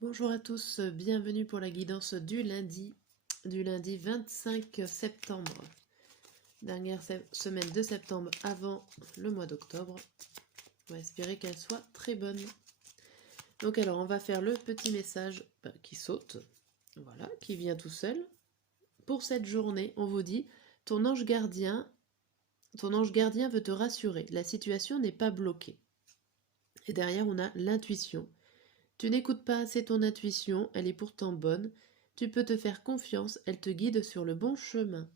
Bonjour à tous, bienvenue pour la guidance du lundi 25 septembre. Dernière semaine de septembre avant le mois d'octobre. On va espérer qu'elle soit très bonne. Donc alors on va faire le petit message qui saute, voilà, qui vient tout seul. Pour cette journée, on vous dit, ton ange gardien veut te rassurer, la situation n'est pas bloquée. Et derrière on a l'intuition. Tu n'écoutes pas assez ton intuition, elle est pourtant bonne. Tu peux te faire confiance, elle te guide sur le bon chemin.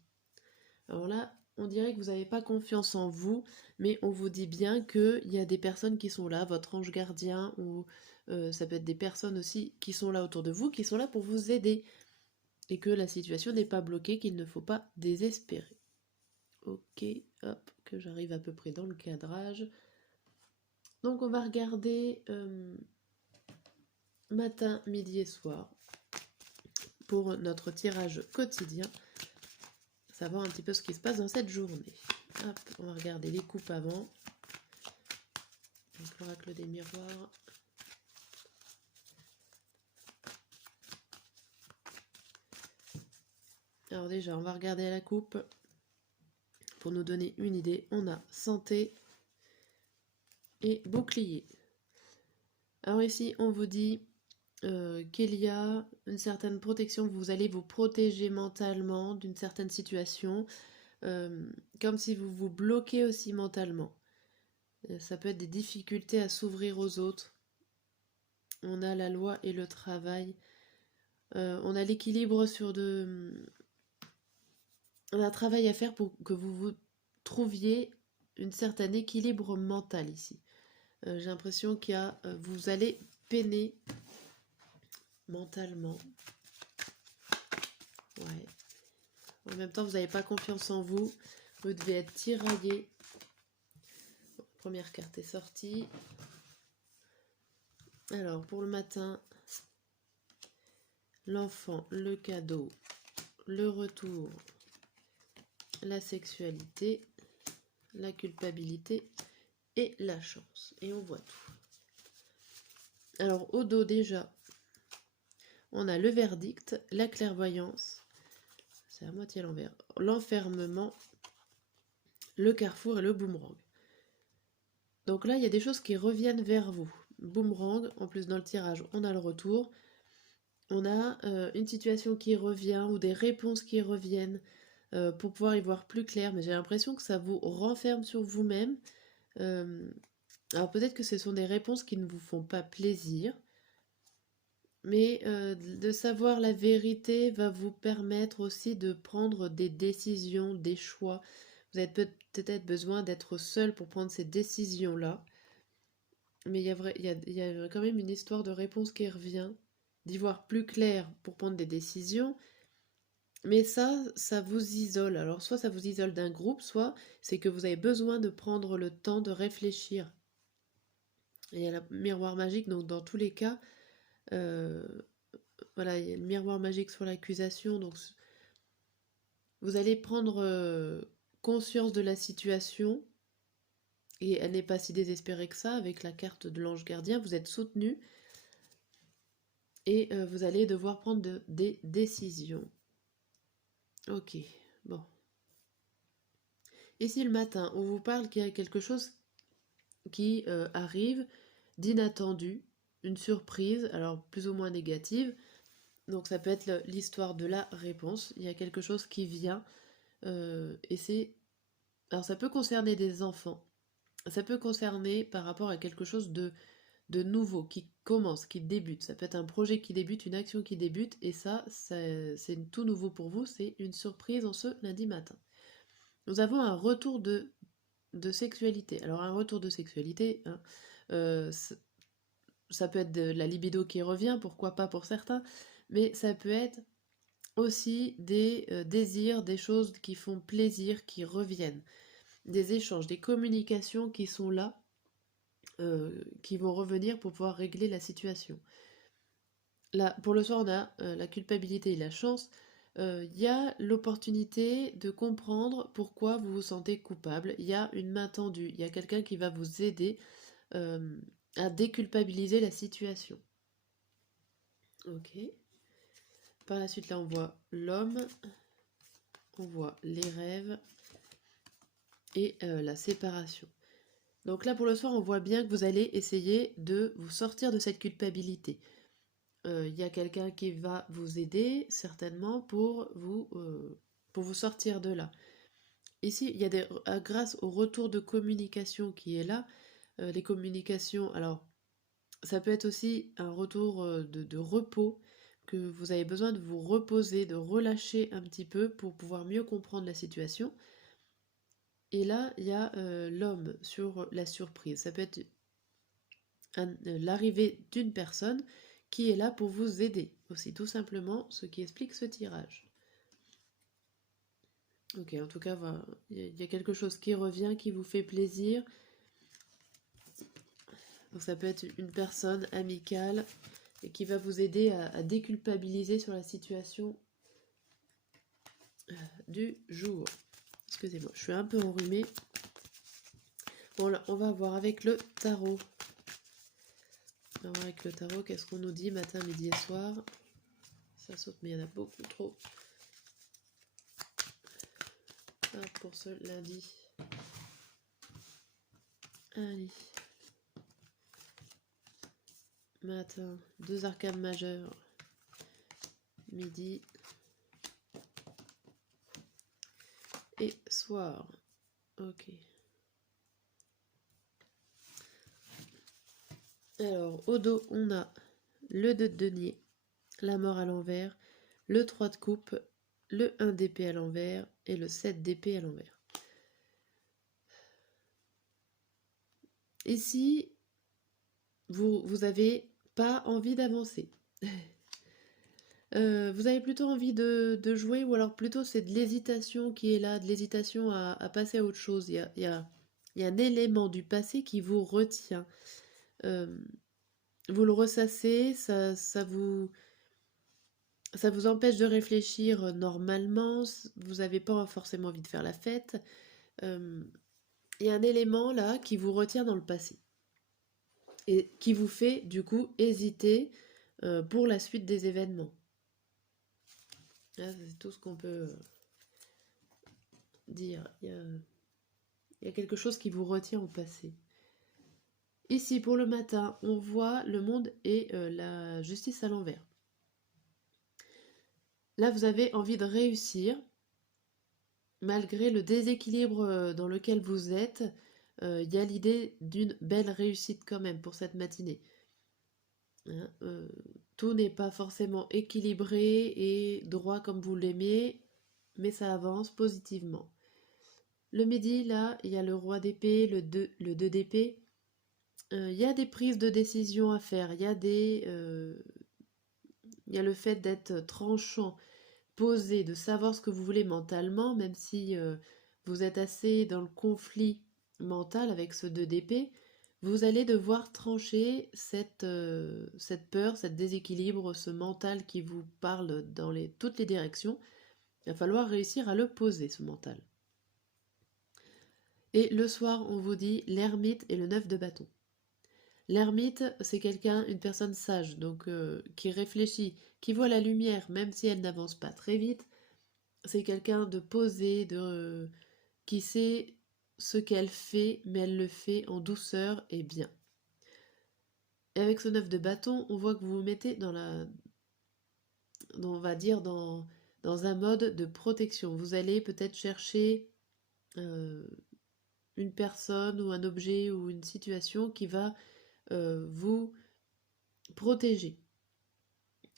Alors là, on dirait que vous n'avez pas confiance en vous, mais on vous dit bien qu'il y a des personnes qui sont là, votre ange gardien, ou ça peut être des personnes aussi qui sont là autour de vous, qui sont là pour vous aider, et que la situation n'est pas bloquée, qu'il ne faut pas désespérer. Ok, hop, que j'arrive à peu près dans le cadrage. Donc on va regarder matin, midi et soir pour notre tirage quotidien, savoir un petit peu ce qui se passe dans cette journée. Hop, on va regarder les coupes avant. Donc l'oracle des miroirs. Alors déjà, on va regarder la coupe pour nous donner une idée. On a santé et bouclier. Alors ici, on vous dit qu'il y a une certaine protection, vous allez vous protéger mentalement d'une certaine situation, comme si vous vous bloquez aussi mentalement. Ça peut être des difficultés à s'ouvrir aux autres. On a la loi et le travail. On a l'équilibre sur on a un travail à faire pour que vous vous trouviez un certain équilibre mental ici. J'ai l'impression qu'il y a, vous allez peiner mentalement. Ouais. En même temps, vous n'avez pas confiance en vous. Vous devez être tiraillé. Bon, première carte est sortie. Alors, pour le matin, l'enfant, le cadeau, le retour, la sexualité, la culpabilité et la chance. Et on voit tout. Alors, au dos déjà, on a le verdict, la clairvoyance, c'est à moitié à l'envers, l'enfermement, le carrefour et le boomerang. Donc là, il y a des choses qui reviennent vers vous. Boomerang, en plus dans le tirage, on a le retour. On a une situation qui revient ou des réponses qui reviennent pour pouvoir y voir plus clair. Mais j'ai l'impression que ça vous renferme sur vous-même. Alors peut-être que ce sont des réponses qui ne vous font pas plaisir. Mais de savoir la vérité va vous permettre aussi de prendre des décisions, des choix. Vous avez peut-être besoin d'être seul pour prendre ces décisions-là. Mais il y a quand même une histoire de réponse qui revient, d'y voir plus clair pour prendre des décisions. Mais ça vous isole. Alors soit ça vous isole d'un groupe, soit c'est que vous avez besoin de prendre le temps de réfléchir. Et il y a le miroir magique, donc dans tous les cas, euh, voilà, il y a le miroir magique sur l'accusation, donc vous allez prendre conscience de la situation, et elle n'est pas si désespérée que ça, avec la carte de l'ange gardien, vous êtes soutenu, et vous allez devoir prendre des décisions. Ok, bon. Ici le matin, on vous parle qu'il y a quelque chose qui arrive d'inattendu, une surprise, alors plus ou moins négative, donc ça peut être l'histoire de la réponse, il y a quelque chose qui vient, et c'est... Alors ça peut concerner des enfants, ça peut concerner par rapport à quelque chose de nouveau, qui commence, qui débute. Ça peut être un projet qui débute, une action qui débute, et ça c'est tout nouveau pour vous, c'est une surprise en ce lundi matin. Nous avons un retour de sexualité. Alors un retour de sexualité, hein, ça peut être de la libido qui revient, pourquoi pas pour certains, mais ça peut être aussi des désirs, des choses qui font plaisir, qui reviennent, des échanges, des communications qui sont là, qui vont revenir pour pouvoir régler la situation. Là, pour le soir, on a la culpabilité et la chance. Il y a l'opportunité de comprendre pourquoi vous vous sentez coupable. Il y a une main tendue. Il y a quelqu'un qui va vous aider à déculpabiliser la situation. Ok. Par la suite, là, on voit l'homme, on voit les rêves et la séparation. Donc là, pour le soir, on voit bien que vous allez essayer de vous sortir de cette culpabilité. Il y a quelqu'un qui va vous aider, certainement, pour vous sortir de là. Ici, il y a grâce au retour de communication qui est là, les communications, alors, ça peut être aussi un retour de repos, que vous avez besoin de vous reposer, de relâcher un petit peu pour pouvoir mieux comprendre la situation. Et là, il y a l'homme sur la surprise. Ça peut être l'arrivée d'une personne qui est là pour vous aider aussi, tout simplement, ce qui explique ce tirage. Ok, en tout cas, voilà, il y a quelque chose qui revient, qui vous fait plaisir. Donc ça peut être une personne amicale et qui va vous aider à déculpabiliser sur la situation du jour. Excusez-moi, je suis un peu enrhumée. Bon, là, on va voir avec le tarot. On va voir avec le tarot, qu'est-ce qu'on nous dit matin, midi et soir. Ça saute, mais il y en a beaucoup trop. Ah, pour ce lundi. Allez. Matin, 2 arcanes majeures. Midi. Et soir. Ok. Alors, au dos, on a le 2 de denier, la mort à l'envers, le 3 de coupe, le 1 d'épée à l'envers et le 7 d'épée à l'envers. Ici, vous avez pas envie d'avancer. Vous avez plutôt envie de jouer, ou alors plutôt c'est de l'hésitation qui est là, de l'hésitation à passer à autre chose. Il y a un élément du passé qui vous retient. Vous le ressassez, ça vous empêche de réfléchir normalement, vous n'avez pas forcément envie de faire la fête. Il y a un élément là qui vous retient dans le passé et qui vous fait du coup hésiter pour la suite des événements. Là, c'est tout ce qu'on peut dire. Il y a quelque chose qui vous retient au passé. Ici, pour le matin, on voit le monde et la justice à l'envers. Là, vous avez envie de réussir, malgré le déséquilibre dans lequel vous êtes. Il y a l'idée d'une belle réussite quand même pour cette matinée. Hein, tout n'est pas forcément équilibré et droit comme vous l'aimez, mais ça avance positivement. Le midi, là, il y a le roi d'épée, le 2 d'épée. Il y a des prises de décision à faire, il y a le fait d'être tranchant, posé, de savoir ce que vous voulez mentalement, même si vous êtes assez dans le conflit mental avec ce 2 d'épée, vous allez devoir trancher cette peur, cette déséquilibre, ce mental qui vous parle dans toutes les directions. Il va falloir réussir à le poser, ce mental. Et le soir, on vous dit l'ermite et le 9 de bâton. L'ermite, c'est une personne sage, donc qui réfléchit, qui voit la lumière, même si elle n'avance pas très vite. C'est quelqu'un de posé, qui sait ce qu'elle fait, mais elle le fait en douceur et bien. Et avec ce 9 de bâton, on voit que vous vous mettez on va dire dans un mode de protection. Vous allez peut-être chercher une personne ou un objet ou une situation qui va vous protéger.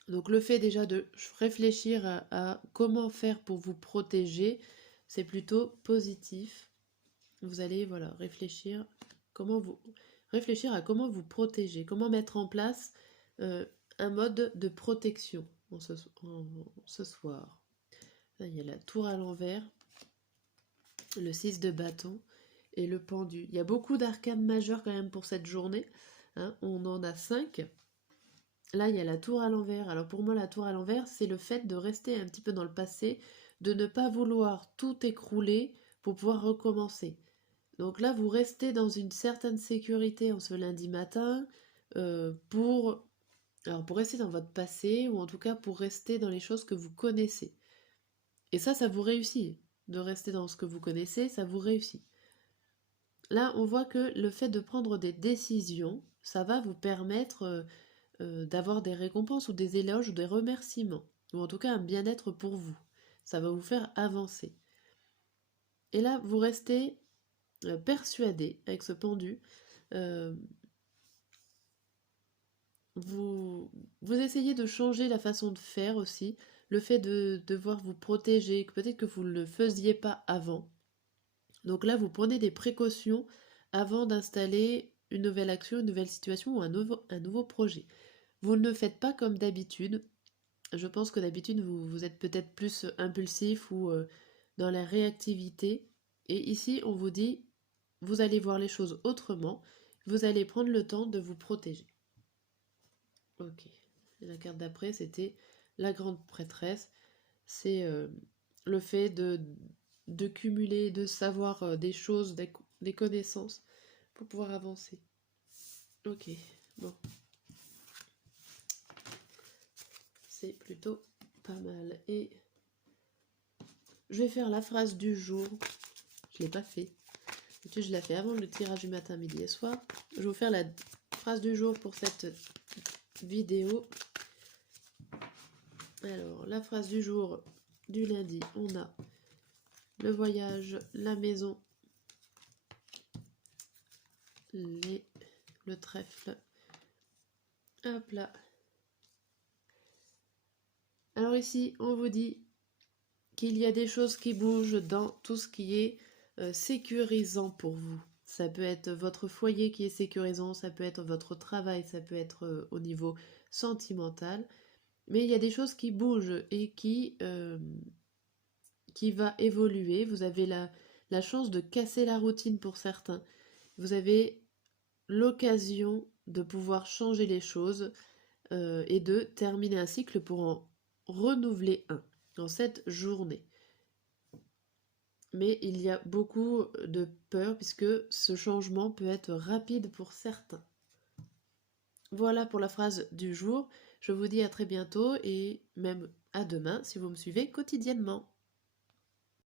Donc le fait déjà de réfléchir à comment faire pour vous protéger, c'est plutôt positif. Vous allez réfléchir à comment vous protéger, comment mettre en place un mode de protection ce soir. Là, il y a la tour à l'envers, le 6 de bâton et le pendu. Il y a beaucoup d'arcanes majeures quand même pour cette journée. Hein, on en a 5. Là, il y a la tour à l'envers. Alors pour moi, la tour à l'envers, c'est le fait de rester un petit peu dans le passé, de ne pas vouloir tout écrouler pour pouvoir recommencer. Donc là, vous restez dans une certaine sécurité en ce lundi matin pour Alors pour rester dans votre passé, ou en tout cas pour rester dans les choses que vous connaissez. Et ça vous réussit. De rester dans ce que vous connaissez, ça vous réussit. Là, on voit que le fait de prendre des décisions, ça va vous permettre d'avoir des récompenses ou des éloges ou des remerciements. Ou en tout cas un bien-être pour vous. Ça va vous faire avancer. Et là, vous restez persuadé avec ce pendu. Vous essayez de changer la façon de faire aussi. Le fait de devoir vous protéger, peut-être que vous ne le faisiez pas avant. Donc là, vous prenez des précautions avant d'installer une nouvelle action, une nouvelle situation ou un nouveau projet. Vous ne le faites pas comme d'habitude. Je pense que d'habitude, vous êtes peut-être plus impulsif ou dans la réactivité. Et ici, on vous dit, vous allez voir les choses autrement. Vous allez prendre le temps de vous protéger. Ok. Et la carte d'après, c'était la grande prêtresse. C'est le fait de cumuler, de savoir des choses, des connaissances pour pouvoir avancer. Ok, bon. C'est plutôt pas mal. Et je vais faire la phrase du jour. Je ne l'ai pas fait. Je la fais avant le tirage du matin, midi et soir. Je vais vous faire la phrase du jour pour cette vidéo. Alors, la phrase du jour du lundi, on a le voyage, la maison, le trèfle. Hop là. Alors ici, on vous dit qu'il y a des choses qui bougent dans tout ce qui est sécurisant pour vous. Ça peut être votre foyer qui est sécurisant, ça peut être votre travail, ça peut être au niveau sentimental. Mais il y a des choses qui bougent et qui va évoluer. Vous avez la chance de casser la routine pour certains. Vous avez l'occasion de pouvoir changer les choses et de terminer un cycle pour en renouveler un dans cette journée. Mais il y a beaucoup de peur puisque ce changement peut être rapide pour certains. Voilà pour la phrase du jour. Je vous dis à très bientôt et même à demain si vous me suivez quotidiennement.